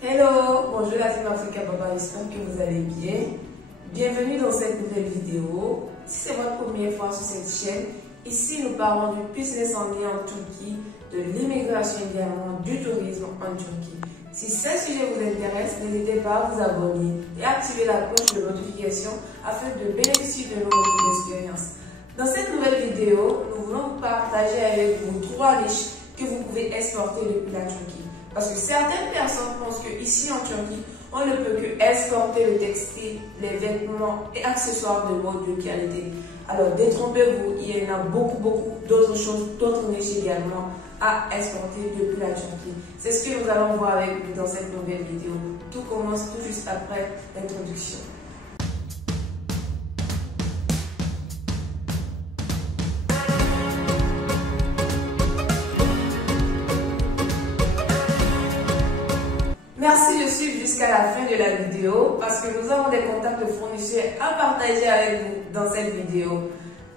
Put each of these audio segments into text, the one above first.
Hello, bonjour la team Africa Papa, j'espère que vous allez bien. Bienvenue dans cette nouvelle vidéo. Si c'est votre première fois sur cette chaîne, ici nous parlons du business en ligne en Turquie, de l'immigration également, du tourisme en Turquie. Si ce sujet vous intéresse, n'hésitez pas à vous abonner et activer la cloche de notification afin de bénéficier de nos expériences. Dans cette nouvelle vidéo, nous voulons partager avec vous 3 niches que vous pouvez exporter depuis la Turquie. Parce que certaines personnes pensent qu'ici en Turquie, on ne peut que exporter le textile, les vêtements et accessoires de mode de qualité. Alors détrompez-vous, il y en a beaucoup d'autres choses, d'autres niches également à exporter depuis la Turquie. C'est ce que nous allons voir avec vous dans cette nouvelle vidéo. Tout commence tout juste après l'introduction. Merci de suivre jusqu'à la fin de la vidéo parce que nous avons des contacts de fournisseurs à partager avec vous dans cette vidéo.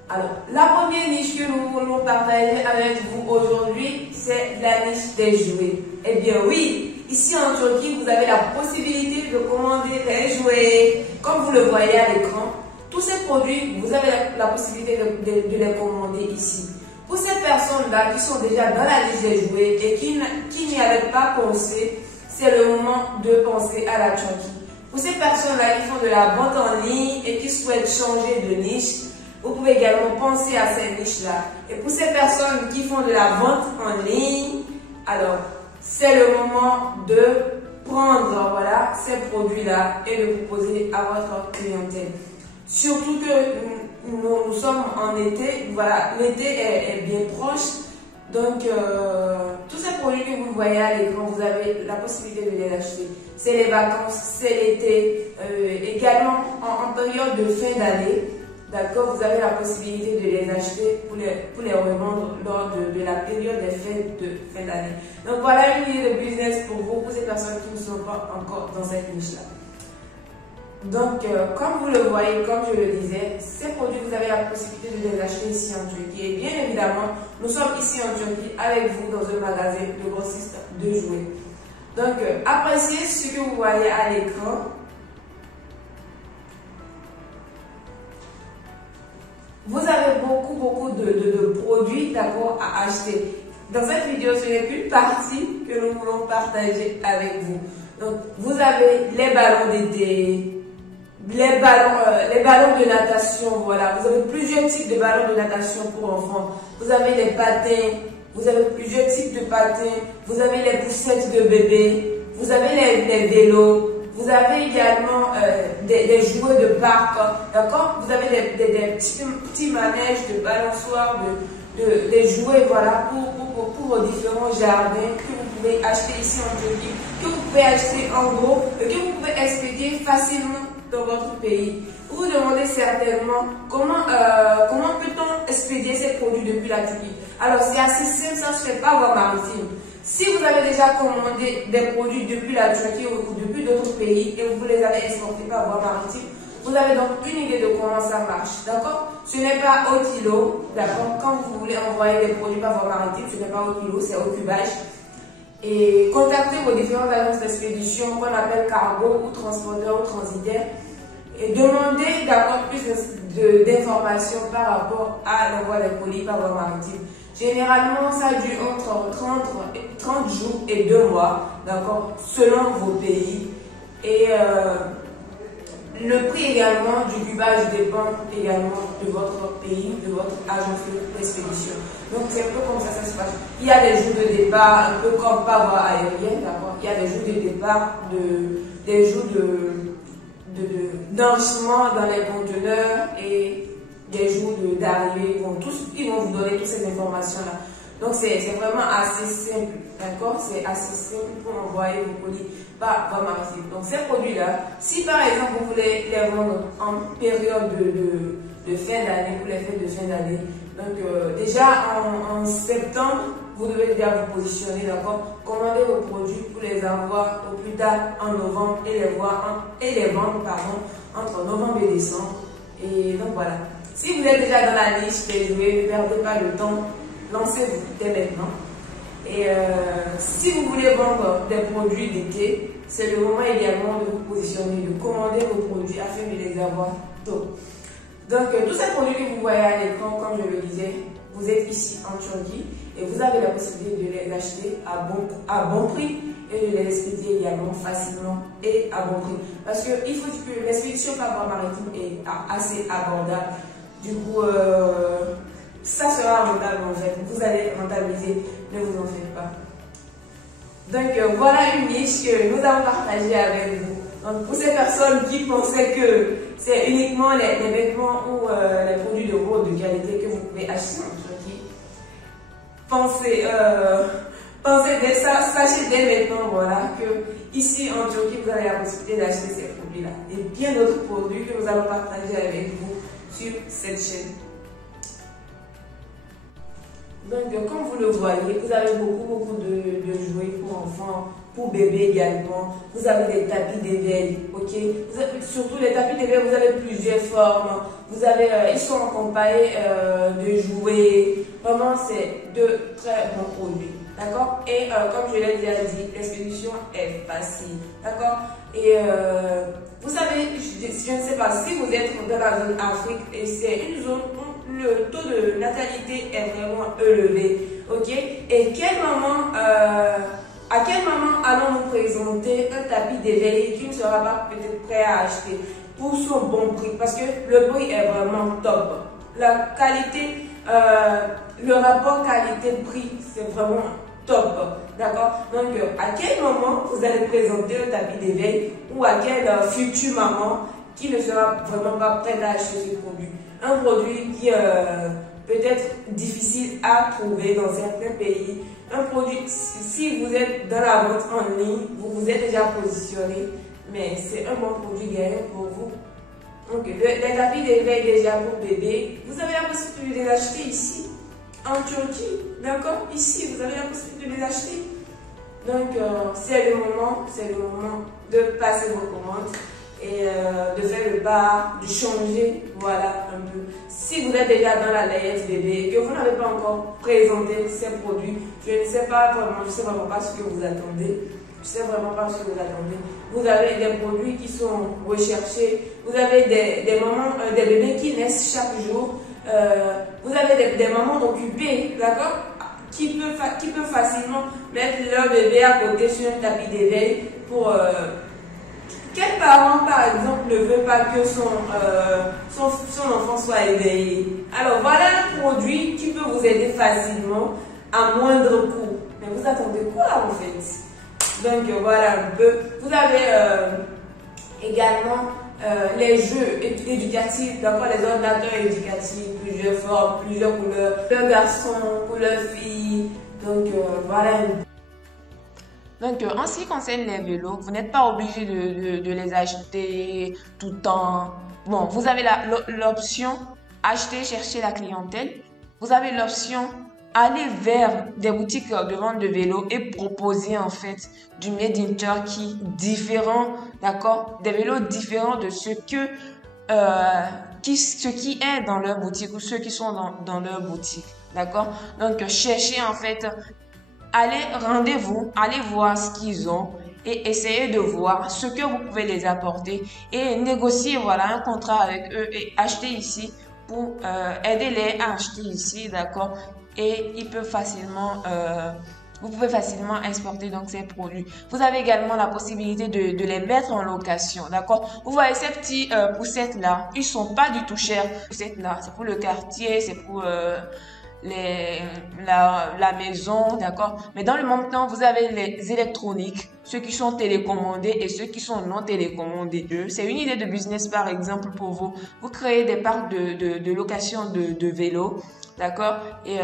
Alors, la première niche que nous voulons partager avec vous aujourd'hui, c'est la niche des jouets. Eh bien oui, ici en Turquie, vous avez la possibilité de commander des jouets. Comme vous le voyez à l'écran, tous ces produits, vous avez la possibilité de les commander ici. Pour ces personnes-là qui sont déjà dans la liste des jouets et qui n'y avaient pas pensé, c'est le moment de penser à la Turquie. Pour ces personnes-là qui font de la vente en ligne et qui souhaitent changer de niche, vous pouvez également penser à ces niches-là. Et pour ces personnes qui font de la vente en ligne, alors c'est le moment de prendre ces produits-là et de vous proposer à votre clientèle. Surtout que nous sommes en été, voilà, l'été est bien proche. Donc, tous ces produits que vous voyez à l'écran, vous avez la possibilité de les acheter. C'est les vacances, c'est l'été, également en période de fin d'année. D'accord, vous avez la possibilité de les acheter pour les revendre lors de la période des fêtes de fin d'année. Donc, voilà une idée de business pour vous, pour ces personnes qui ne sont pas encore dans cette niche-là. Donc, comme vous le voyez, comme je le disais, ces produits, vous avez la possibilité de les acheter ici en Turquie. Et bien évidemment, nous sommes ici en Turquie avec vous dans un magasin de grossiste de jouets. Donc, appréciez ce que vous voyez à l'écran. Vous avez beaucoup de produits d'accord à acheter. Dans cette vidéo, ce n'est qu'une partie que nous voulons partager avec vous. Donc, vous avez les ballons d'été, les ballons de natation, voilà. Vous avez plusieurs types de ballons de natation pour enfants. Vous avez les patins, vous avez plusieurs types de patins, vous avez les poussettes de bébé, vous avez les vélos, vous avez également des jouets de parc, d'accord. Vous avez des petits manèges de balançoires, des jouets, voilà, pour vos différents jardins que vous pouvez acheter ici en Turquie, que vous pouvez acheter en gros, que vous pouvez expédier facilement dans votre pays. Vous vous demandez certainement comment peut-on expédier ces produits depuis la Turquie. Alors c'est assez simple, ça se fait par voie maritime. Si vous avez déjà commandé des produits depuis la Turquie ou depuis d'autres pays et vous les avez exportés par voie maritime, vous avez donc une idée de comment ça marche, d'accord? Ce n'est pas au kilo, d'accord? Quand vous voulez envoyer des produits par voie maritime, ce n'est pas au kilo, c'est au cubage. Et contactez vos différentes agences d'expédition qu'on appelle cargo ou transporteur ou transitaire et demandez d'avoir plus d'informations par rapport à l'envoi des produits par voie maritime. Généralement, ça dure entre 30 jours et 2 mois, d'accord, selon vos pays. Et le prix également du cubage dépend également de votre pays, de votre agence d'expédition. Donc c'est un peu comme ça se passe. Il y a des jours de départ, un peu comme par voie aérienne, d'accord. Il y a des jours de départ, des jours d'enrichissement dans les conteneurs et des jours d'arrivée. Ils vont vous donner toutes ces informations-là. Donc c'est vraiment assez simple, d'accord? C'est assez simple pour envoyer vos produits par voie maritime. Donc ces produits-là, si par exemple vous voulez les vendre en période de fin d'année, pour les fêtes de fin d'année, donc déjà en septembre, vous devez déjà vous positionner, d'accord? Commander vos produits pour les avoir au plus tard en novembre et les vendre entre novembre et décembre. Et donc voilà. Si vous êtes déjà dans la niche des jouets, ne perdez pas le temps, lancez-vous dès maintenant. Et si vous voulez vendre des produits d'été, c'est le moment également de vous positionner, de commander vos produits afin de les avoir tôt. Donc, tous ces produits que vous voyez à l'écran, comme je le disais, vous êtes ici en Turquie et vous avez la possibilité de les acheter à bon prix et de les expédier également facilement et à bon prix. Parce qu'il faut que l'expédition par voie maritime est assez abordable. Du coup, ça sera rentable en fait. Vous allez rentabiliser, ne vous en faites pas. Donc, voilà une niche que nous avons partagée avec vous. Donc, pour ces personnes qui pensaient que c'est uniquement les vêtements ou les produits de haute qualité que vous pouvez acheter en Turquie, sachez dès maintenant voilà, que ici en Turquie, vous avez la possibilité d'acheter ces produits-là et bien d'autres produits que nous allons partager avec vous sur cette chaîne. Donc, comme vous le voyez, vous avez beaucoup de jouets pour enfants, pour bébés également. Vous avez des tapis d'éveil, ok? Surtout les tapis d'éveil, vous avez plusieurs formes. Vous avez, ils sont accompagnés de jouets. Vraiment, c'est de très bons produits, d'accord? Et comme je l'ai déjà dit, l'expédition est facile, d'accord? Et vous savez, je ne sais pas si vous êtes dans la zone Afrique et c'est une zone où le taux de natalité est vraiment élevé, ok? Et à quel moment allons-nous présenter un tapis d'éveil qui ne sera pas peut-être prêt à acheter pour son bon prix? Parce que le prix est vraiment top. La qualité, le rapport qualité-prix, c'est vraiment top, d'accord? Donc, à quel moment vous allez présenter un tapis d'éveil ou à quelle future maman qui ne sera vraiment pas prête à acheter ce produit? Un produit qui peut être difficile à trouver dans certains pays. Un produit, si vous êtes dans la vente en ligne, vous vous êtes déjà positionné, mais c'est un bon produit gagnant pour vous. Donc, les tapis d'éveil déjà pour bébé, vous avez la possibilité de les acheter ici, en Turquie, d'accord? Ici, vous avez la possibilité de les acheter. Donc, c'est le moment de passer vos commandes et de faire le pas, de changer, voilà, un peu. Si vous êtes déjà dans la layette bébé et que vous n'avez pas encore présenté ces produits, je ne sais pas vraiment, je sais vraiment pas ce que vous attendez. Je sais vraiment pas ce que vous attendez. Vous avez des produits qui sont recherchés. Vous avez des mamans, des bébés qui naissent chaque jour. Vous avez des mamans occupées, d'accord, qui peuvent facilement mettre leur bébé à côté sur un tapis d'éveil pour... Quel parent, par exemple, ne veut pas que son enfant soit éveillé? Alors, voilà un produit qui peut vous aider facilement à moindre coût. Mais vous attendez quoi, en fait? Donc, voilà un peu. Vous avez également les jeux éducatifs, d'accord, les ordinateurs éducatifs, plusieurs formes, plusieurs couleurs, couleur garçon, couleur fille. Donc, voilà. Donc, en ce qui concerne les vélos, vous n'êtes pas obligé de les acheter tout le temps. Bon, vous avez l'option acheter, chercher la clientèle. Vous avez l'option aller vers des boutiques de vente de vélos et proposer en fait du Made in Turkey différent, d'accord? Des vélos différents de ce qui est dans leur boutique ou ceux qui sont dans leur boutique, d'accord? Donc, cherchez en fait... Allez, rendez-vous, allez voir ce qu'ils ont et essayez de voir ce que vous pouvez les apporter et négocier voilà, un contrat avec eux et acheter ici pour aider-les à acheter ici, d'accord? Et ils peuvent facilement, vous pouvez facilement exporter donc ces produits. Vous avez également la possibilité de les mettre en location, d'accord? Vous voyez ces petits poussettes-là, ils sont pas du tout chers. Poussettes-là, c'est pour le quartier, c'est pour... la maison, d'accord? Mais dans le même temps, vous avez les électroniques, ceux qui sont télécommandés et ceux qui sont non télécommandés. C'est une idée de business, par exemple, pour vous. Vous créez des parcs de location de vélos, d'accord? Et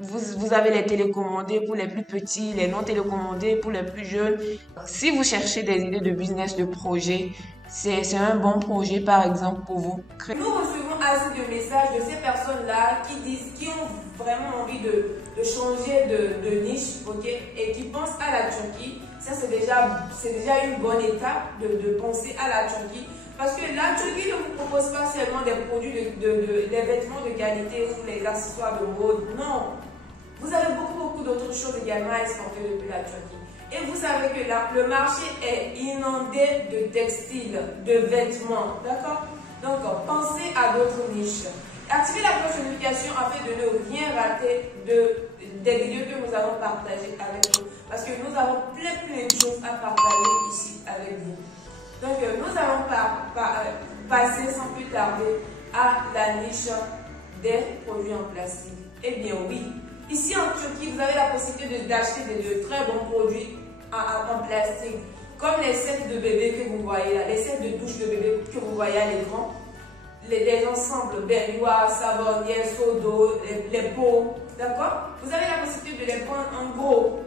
vous avez les télécommandés pour les plus petits, les non télécommandés pour les plus jeunes. Si vous cherchez des idées de business, de projet, c'est un bon projet, par exemple, pour vous. Nous recevons assez de messages de ces personnes-là qui ont vraiment envie de changer de niche, ok, et qui pensent à la Turquie. Ça, c'est déjà une bonne étape de penser à la Turquie. Parce que la Turquie ne vous propose pas seulement des produits, des vêtements de qualité ou les accessoires de mode. Non. Vous avez beaucoup d'autres choses également à exporter depuis la Turquie. Et vous savez que là, le marché est inondé de textiles, de vêtements, d'accord? Donc, pensez à d'autres niches. Activez la cloche de notification afin de ne rien rater des vidéos que nous allons partager avec vous. Parce que nous avons plein de choses à partager ici avec vous. Donc, nous allons passer sans plus tarder à la niche des produits en plastique. Eh bien oui, ici en Turquie, vous avez la possibilité d'acheter de très bons produits en plastique, comme les sets de bébé que vous voyez là, les sets de douche de bébé que vous voyez à l'écran, des ensembles baignoires, savonnières, seaux d'eau, les pots, d'accord? Vous avez la possibilité de les prendre en gros,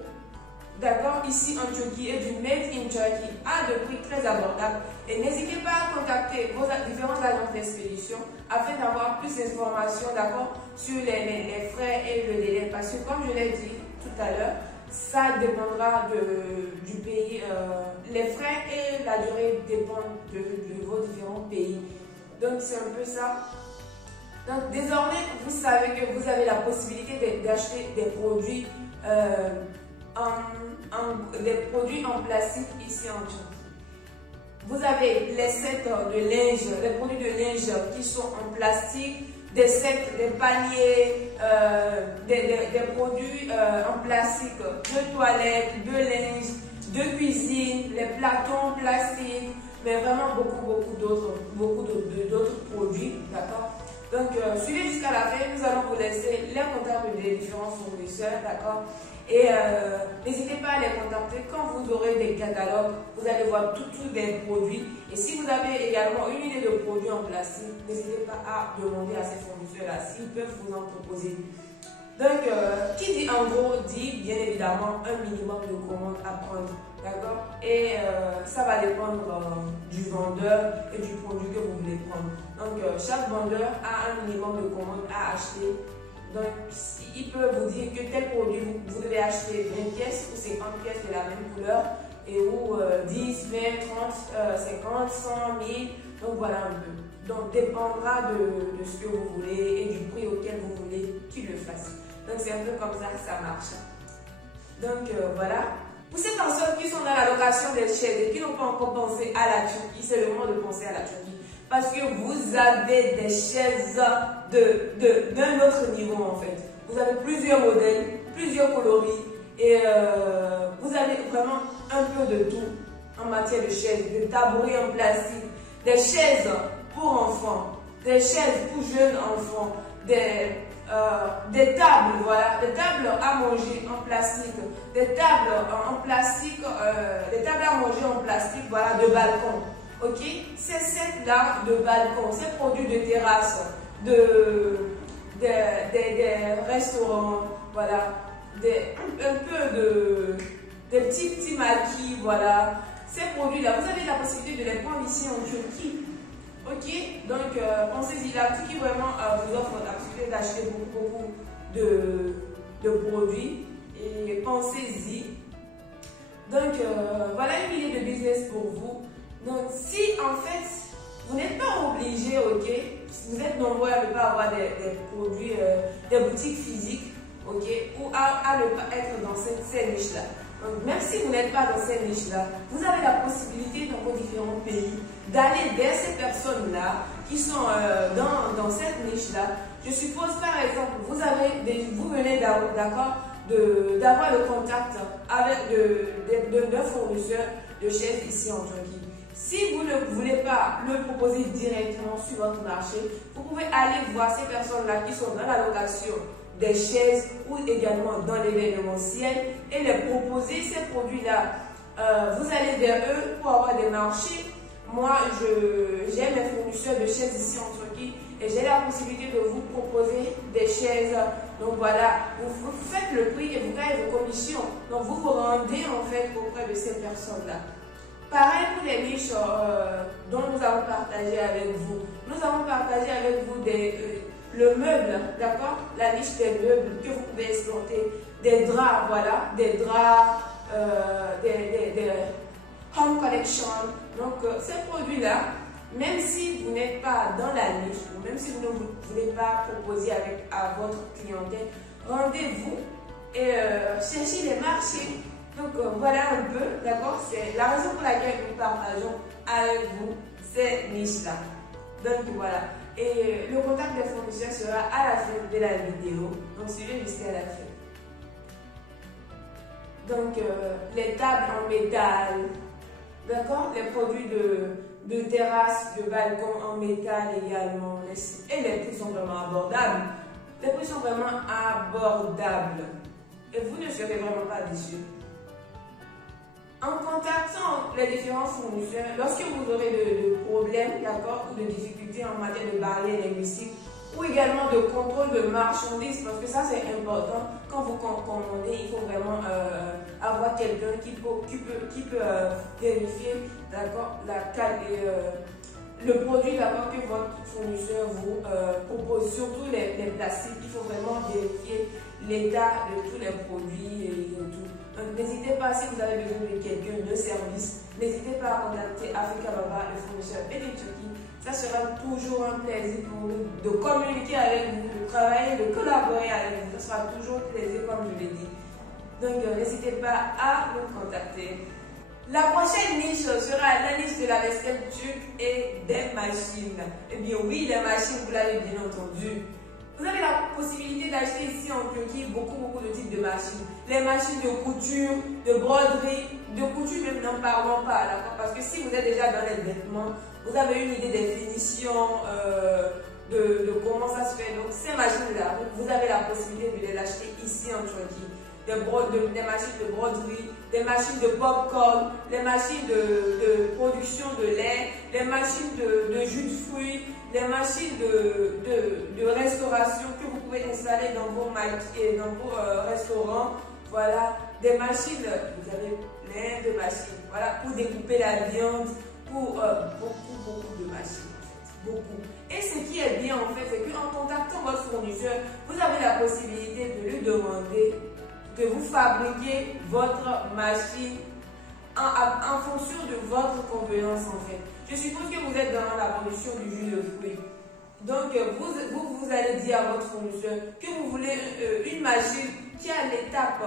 d'accord, ici en Turquie et du Made in Turkey à de prix très abordables. Et n'hésitez pas à contacter vos différentes agences d'expédition afin d'avoir plus d'informations, d'accord, sur les frais et le délai. Parce que comme je l'ai dit tout à l'heure, ça dépendra du pays. Les frais et la durée dépendent de vos différents pays. Donc c'est un peu ça. Donc désormais, vous savez que vous avez la possibilité d'acheter des produits en plastique ici en Turquie. Vous avez les sets de linge, les produits de linge qui sont en plastique, des sets, des paniers, des produits en plastique de toilette, de linge, de cuisine, les plateaux en plastique, mais vraiment beaucoup d'autres produits, d'accord? Donc, suivez jusqu'à la fin, nous allons vous laisser les contacts des différents fournisseurs, d'accord? Et n'hésitez pas à les contacter quand vous aurez des catalogues, vous allez voir tous les produits. Et si vous avez également une idée de produits en plastique, n'hésitez pas à demander à ces fournisseurs-là s'ils peuvent vous en proposer. Donc, qui dit en gros dit bien évidemment un minimum de commandes à prendre, d'accord? Et ça va dépendre du vendeur et du produit que vous voulez prendre. Donc, chaque vendeur a un minimum de commandes à acheter. Donc, il peut vous dire que tel produit, vous devez acheter 20 pièces ou 50 pièces de la même couleur, et ou 10, 20, 30, 50, 100, 1000. Donc, voilà un peu. Donc, dépendra de ce que vous voulez et du prix auquel vous voulez qu'il le fasse. Donc, c'est un peu comme ça que ça marche. Donc, voilà. Pour ces personnes qui sont dans la location des chaises et qui n'ont pas encore pensé à la Turquie, c'est le moment de penser à la Turquie. Parce que vous avez des chaises d'un autre niveau en fait. Vous avez plusieurs modèles, plusieurs coloris et vous avez vraiment un peu de tout en matière de chaises, des tabourets en plastique, des chaises pour enfants, des chaises pour jeunes enfants, des tables, voilà, des tables à manger en plastique, des tables en plastique, des tables à manger en plastique, voilà, de balcon. Ok, ces sets-là de balcon, ces produits de terrasse, des restaurants, voilà, un peu des petits maquis, voilà. Ces produits-là, vous avez la possibilité de les prendre ici en Turquie. Ok, donc pensez-y, la Turquie vraiment vous offre la possibilité d'acheter beaucoup de produits et pensez-y. Donc voilà une idée de business pour vous. Donc, si en fait, vous n'êtes pas obligé, ok, vous êtes nombreux à ne pas avoir des produits, des boutiques physiques, ok, ou à ne pas être dans ces niches-là. Donc, même si vous n'êtes pas dans ces niches-là, vous avez la possibilité dans vos différents pays d'aller vers ces personnes-là qui sont dans cette niche-là. Je suppose par exemple, vous venez d'avoir le contact avec d'un fournisseur de chaises ici en Turquie. Si vous ne voulez pas le proposer directement sur votre marché, vous pouvez aller voir ces personnes-là qui sont dans la location des chaises ou également dans l'événementiel et les proposer ces produits-là. Vous allez vers eux pour avoir des marchés. Moi, j'ai mes fournisseurs de chaises ici en Turquie et j'ai la possibilité de vous proposer des chaises. Donc voilà, vous faites le prix et vous gagnez vos commissions. Donc vous vous rendez en fait auprès de ces personnes-là. Pareil pour les niches dont nous avons partagé avec vous. Nous avons partagé avec vous le meuble, d'accord? La niche des meubles que vous pouvez exploiter. Des draps, voilà. Des draps, des home collection. Donc, ces produits-là, même si vous n'êtes pas dans la niche, ou même si vous ne voulez pas proposer à votre clientèle, rendez-vous et chercher les marchés. Donc voilà un peu, d'accord? C'est la raison pour laquelle nous partageons avec vous ces niches-là. Donc voilà. Et le contact des fournisseurs sera à la fin de la vidéo. Donc suivez jusqu'à la fin. Donc les tables en métal, d'accord? Les produits de terrasse, de balcon en métal également. Et les prix sont vraiment abordables. Les prix sont vraiment abordables. Et vous ne serez vraiment pas déçus. En contactant les différents fournisseurs, lorsque vous aurez de problèmes, d'accord, ou de difficultés en matière de barrières linguistiques, ou également de contrôle de marchandises, parce que ça c'est important, quand vous commandez, il faut vraiment avoir quelqu'un qui peut vérifier, d'accord, la qualité, le produit d'abord que votre fournisseur vous propose, surtout les plastiques. Il faut vraiment vérifier l'état de tous les produits et de tout. Donc n'hésitez pas, si vous avez besoin de quelqu'un de service, n'hésitez pas à contacter Africa Baba, le fournisseur et de Turquie. Ça sera toujours un plaisir pour nous de communiquer avec vous, de travailler, de collaborer avec vous. Ça sera toujours un plaisir comme je l'ai dit. Donc n'hésitez pas à nous contacter. La prochaine niche sera la niche de la vaisselle turque et des machines. Eh bien oui, les machines, vous l'avez bien entendu. Vous avez la possibilité d'acheter ici en Turquie beaucoup de types de machines. Les machines de couture, de broderie, de couture même n'en parlons pas, d'accord? Parce que si vous êtes déjà dans les vêtements, vous avez une idée des finitions, de comment ça se fait. Donc ces machines-là, vous avez la possibilité de les acheter ici en Turquie. Des machines de broderie, des machines de popcorn, des machines de production de lait, des machines de jus de fruits, des machines de restauration que vous pouvez installer dans vos restaurants. Voilà, des machines, vous avez plein de machines, voilà, pour découper la viande, pour beaucoup de machines en fait, beaucoup. Et ce qui est bien en fait, c'est qu'en contactant votre fournisseur, vous avez la possibilité de lui demander que vous fabriquez votre machine en fonction de votre convenance en fait. Je suppose que vous êtes dans la production du jus de fruits. Donc vous allez dire à votre fournisseur que vous voulez une machine qui a une étape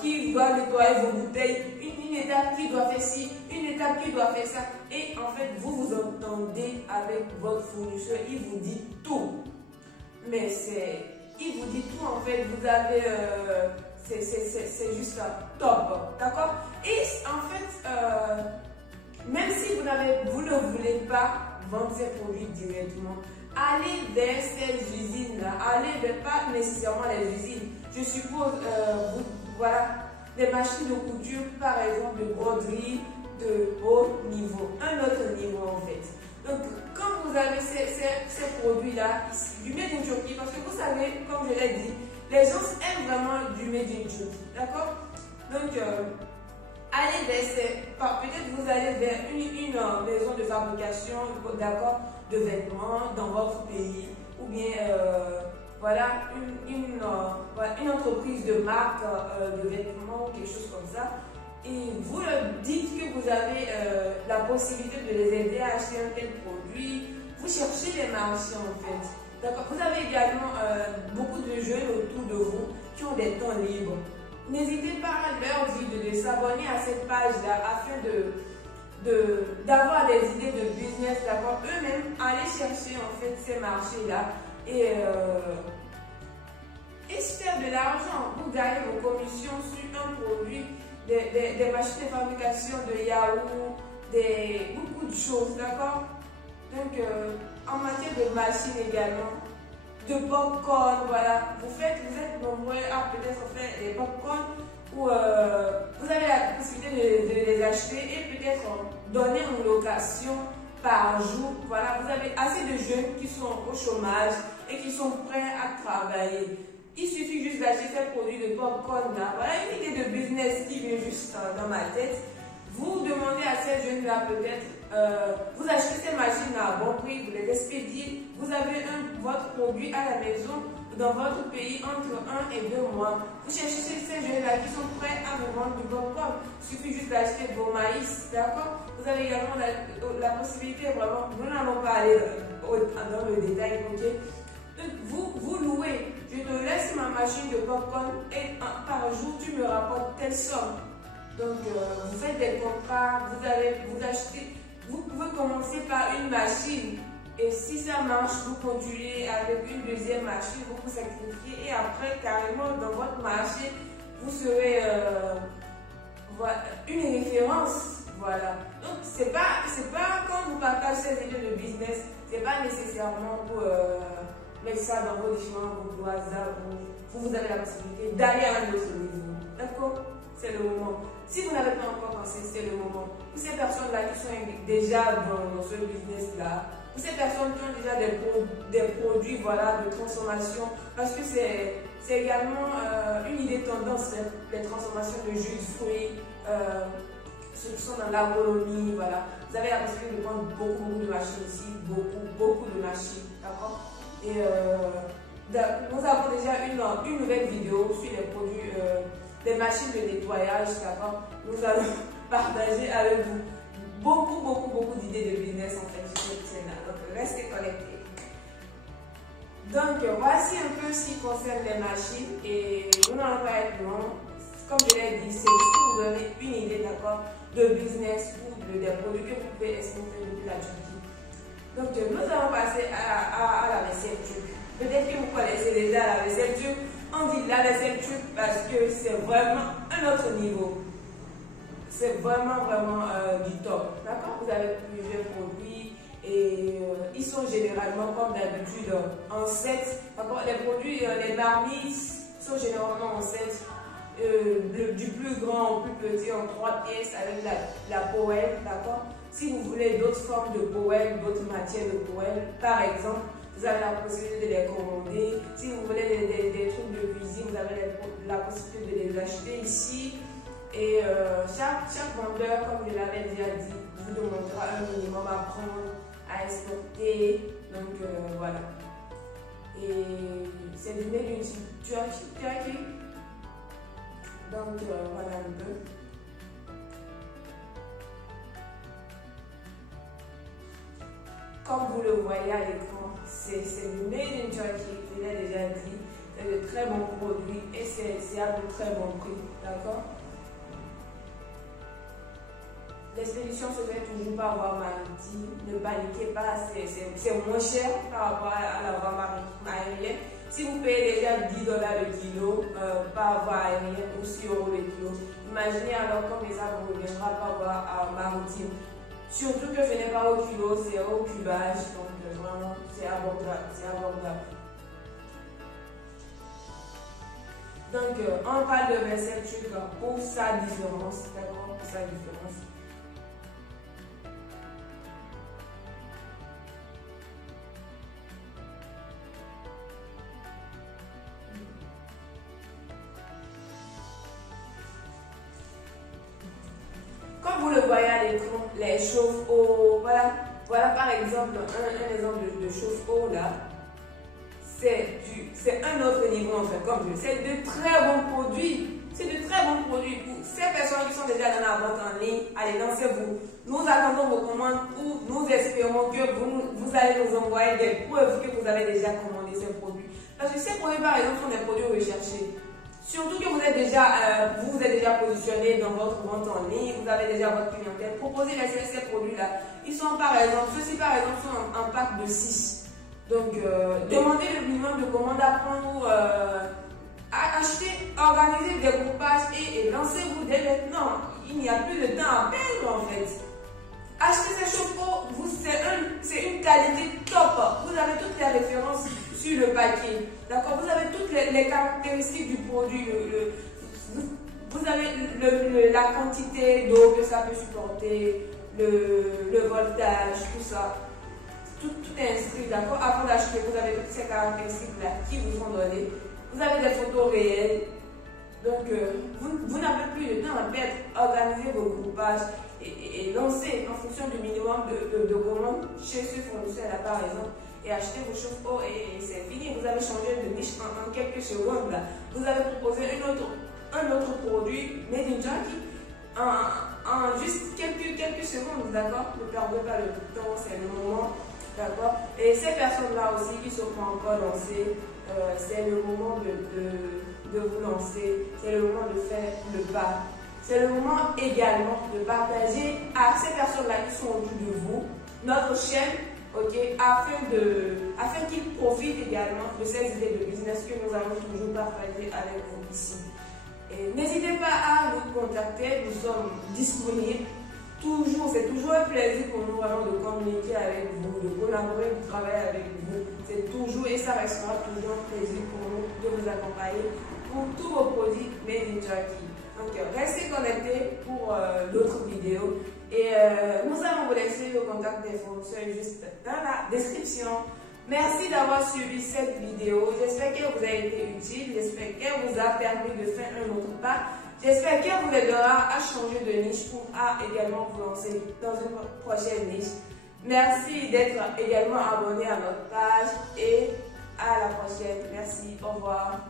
qui doit nettoyer vos bouteilles, une étape qui doit faire ci, une étape qui doit faire ça. Et en fait, vous vous entendez avec votre fournisseur, il vous dit tout. Mais il vous dit tout en fait, vous avez, c'est juste top, d'accord? Et en fait, même si vous ne voulez pas vendre ces produits directement, allez vers ces usines-là, allez vers pas nécessairement les usines. Je suppose, voilà, des machines de couture, par exemple, de broderie de haut niveau, un autre niveau en fait. Donc, quand vous avez ces produits-là, du Made in Turkey, parce que vous savez, comme je l'ai dit, les gens aiment vraiment du Made in Turkey, d'accord? Donc, allez vers peut-être vous allez vers une maison de fabrication, d'accord, de vêtements dans votre pays, ou bien, voilà, une entreprise de marque de vêtements, quelque chose comme ça. Et vous leur dites que vous avez la possibilité de les aider à acheter un tel produit. Vous cherchez les marchés en fait. D'accord. Vous avez également beaucoup de jeunes autour de vous qui ont des temps libres. N'hésitez pas à leur dire de s'abonner à cette page-là afin d'avoir des idées de business. D'accord. Eux-mêmes, aller chercher en fait ces marchés-là et se faire de l'argent. Vous gagnez vos commissions sur un produit. Des machines de fabrication de yaourt, beaucoup de choses, d'accord? Donc, en matière de machines également, de popcorn, voilà, vous êtes nombreux à peut-être faire des popcorn où vous avez la possibilité de les acheter et peut-être donner en location par jour. Voilà, vous avez assez de jeunes qui sont au chômage et qui sont prêts à travailler. Il suffit juste d'acheter ces produits de popcorn là. Voilà une idée de business qui vient juste dans ma tête. Vous demandez à ces jeunes-là peut-être, vous achetez ces machines-là à bon prix, vous les expédiez, vous avez votre produit à la maison, dans votre pays, entre 1 et 2 mois. Vous cherchez ces jeunes-là qui sont prêts à vous vendre du popcorn. Il suffit juste d'acheter vos maïs, d'accord? Vous avez également la possibilité, vraiment, nous n'allons pas aller dans le détail, ok? Donc, vous louez je te laisse ma machine de popcorn et par jour, tu me rapportes telle somme. Donc, vous faites des contrats, vous achetez, vous pouvez commencer par une machine. Et si ça marche, vous continuez avec une deuxième machine, vous vous sacrifiez. Et après, carrément, dans votre marché, vous serez une référence. Voilà. Donc, c'est pas quand vous partagez ces vidéos de business, c'est pas nécessairement pour mettre ça dans vos différents groupes de hasard. Vous avez la possibilité d'aller à un autre niveau. D'accord? C'est le moment. Si vous n'avez pas encore pensé, c'est le moment. Pour ces personnes-là qui sont déjà dans ce business-là, pour ces personnes qui ont déjà des produits voilà, de transformation, parce que c'est également une idée tendance, les transformations de jus de fruits, ceux qui sont dans l'agronomie, voilà. Vous avez la possibilité de prendre beaucoup de machines ici, beaucoup de machines, d'accord? Et nous avons déjà une nouvelle vidéo sur les produits, des machines de nettoyage, d'accord? Nous allons partager avec vous beaucoup d'idées de business en fait sur cette chaîne-là. Donc restez connectés. Donc voici un peu ce qui concerne les machines et nous n'allons pas être long. Comme je l'ai dit, c'est juste pour vous donner une idée, d'accord, de business ou des produits que vous pouvez exporter depuis la Turquie. Donc nous allons passer à la vaisselle turque. Peut-être que vous connaissez déjà la vaisselle turque. On dit la vaisselle turque parce que c'est vraiment un autre niveau. C'est vraiment du top. D'accord? Vous avez plusieurs produits et ils sont généralement comme d'habitude en 7. D'accord? Les produits, les marmites sont généralement en 7. Du plus grand au plus petit en 3 pièces avec la poêle. D'accord? Si vous voulez d'autres formes de poêle, d'autres matières de poêle, par exemple, vous avez la possibilité de les commander. Si vous voulez des trucs de cuisine, vous avez la possibilité de les acheter ici. Et chaque vendeur, comme je l'avais déjà dit, vous demandera un minimum à prendre, à exporter. Donc voilà. Et c'est du made in Turkey. Donc voilà un peu. Comme vous le voyez à l'écran, c'est du made in Turkey, je l'ai déjà dit. C'est de très bons produits et c'est à de très bons prix. D'accord? L'expédition se fait toujours par voie maritime. Ne paniquez pas, c'est moins cher par rapport à la voie aérienne. Si vous payez déjà 10 $ le kilo par voie aérienne ou 6 € le kilo, imaginez alors combien ça vous reviendra par voie maritime. Surtout que ce n'est pas au kilo, c'est au cubage. Donc vraiment, c'est abordable. Donc on parle de vaisselle turque pour sa différence. D'accord? Pour sa différence. Comme vous le voyez à l'écran, les chauffe-eau, voilà par exemple un exemple de chauffe-eau là, c'est un autre niveau en fait, comme je c'est de très bons produits. C'est de très bons produits pour ces personnes qui sont déjà dans la vente en ligne. Allez, lancez-vous. Nous attendons vos commandes ou nous espérons que vous allez nous envoyer des preuves que vous avez déjà commandé ces produits. Parce que ces produits par exemple sont des produits recherchés. Surtout que vous êtes déjà positionné dans votre vente en ligne, vous avez déjà votre clientèle. Proposez ces produits-là. Ils sont par exemple, ceux-ci par exemple sont en pack de 6. Donc, demandez le minimum de commandes à prendre ou acheter, organisez des groupages et lancez-vous dès maintenant. Il n'y a plus de temps à perdre en fait. Achetez ces chauffe-eau, c'est une qualité top. Vous avez toutes les références sur le paquet. D'accord? Vous avez toutes les caractéristiques du produit. Vous avez la quantité d'eau que ça peut supporter, le voltage, tout ça. Tout est inscrit, d'accord? Avant d'acheter, vous avez toutes ces caractéristiques-là qui vous sont données. Vous avez des photos réelles. Donc, vous n'avez plus de temps à perdre. Organisez vos groupages et lancez en fonction du minimum de commandes chez ce fournisseur-là, par exemple. Et achetez vos chauffe-eau et c'est fini. Vous avez changé de niche en quelques secondes. Là. Vous avez proposé un autre produit made in Turkey en juste quelques secondes, d'accord? Ne perdez pas le temps, c'est le moment, d'accord? Et ces personnes-là aussi qui ne sont pas encore lancées, c'est le moment de vous lancer, c'est le moment de faire le pas. C'est le moment également de partager à ces personnes-là qui sont autour de vous notre chaîne, ok, afin qu'ils profitent également de ces idées de business que nous allons toujours partager avec vous ici. N'hésitez pas à nous contacter, nous sommes disponibles. C'est toujours un plaisir pour nous vraiment de communiquer avec vous, de collaborer, de travailler avec vous. C'est toujours et ça restera toujours un plaisir pour nous de vous accompagner pour tous vos produits made in Turkey. Donc restez connectés pour d'autres vidéos et nous allons vous laisser le contact des fournisseurs juste dans la description. Merci d'avoir suivi cette vidéo. J'espère qu'elle vous a été utile. J'espère qu'elle vous a permis de faire un autre pas. J'espère qu'elle vous aidera à changer de niche ou à également vous lancer dans une prochaine niche. Merci d'être également abonné à notre page et à la prochaine. Merci. Au revoir.